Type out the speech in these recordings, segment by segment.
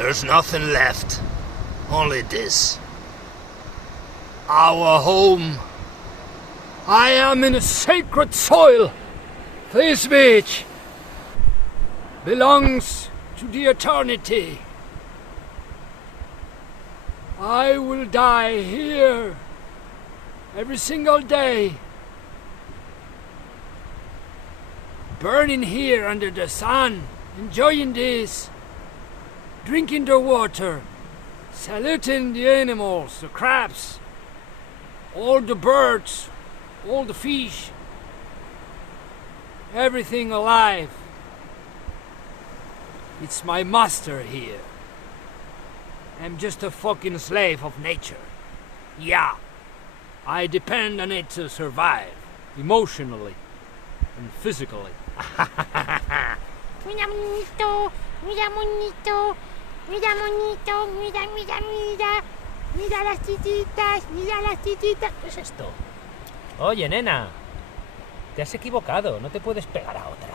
There's nothing left. Only this. Our home. I am in a sacred soil. This beach belongs to the eternity. I will die here every single day. Burning here under the sun, enjoying this, drinking the water, saluting the animals, the crabs, all the birds, all the fish, everything alive. It's my master here. I'm just a fucking slave of nature. Yeah, I depend on it to survive, emotionally and physically. Mira, monito, mira, monito, mira, monito, mira, mira, mira. Mira las chichitas, mira las chichitas. ¿Qué es esto? Oye, nena, te has equivocado, no te puedes pegar a otra.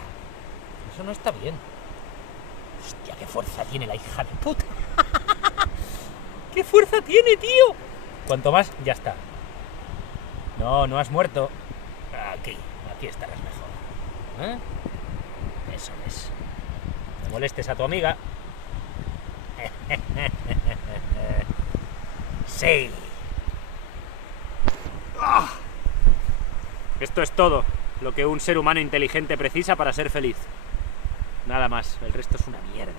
Eso no está bien. Hostia, qué fuerza tiene la hija de puta. ¡Qué fuerza tiene, tío! Cuanto más, ya está. No, no has muerto. Aquí estarás mejor. ¿Eh? Eso es. No molestes a tu amiga. Sí. Esto es todo lo que un ser humano inteligente precisa para ser feliz. Nada más, el resto es una mierda.